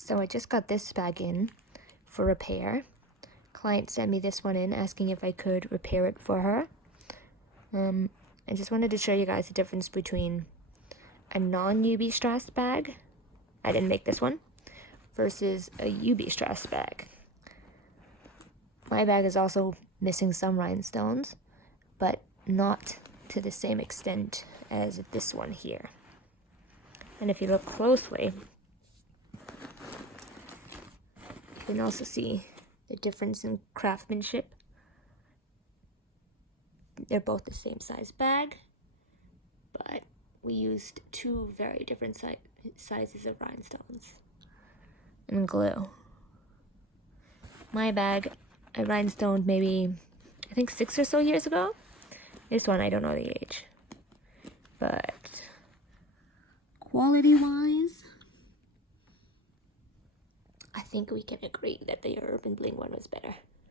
So I just got this bag in for repair. Client sent me this one in asking if I could repair it for her. I just wanted to show you guys the difference between a non-UB strass bag, I didn't make this one, versus a UB strass bag. My bag is also missing some rhinestones, but not to the same extent as this one here. And if you look closely, you can also see the difference in craftsmanship. They're both the same size bag, but we used two very different sizes of rhinestones and glue. My bag, I rhinestoned maybe, I think 6 or so years ago. This one, I don't know the age. But quality-wise, I think we can agree that the Urban Bling one was better.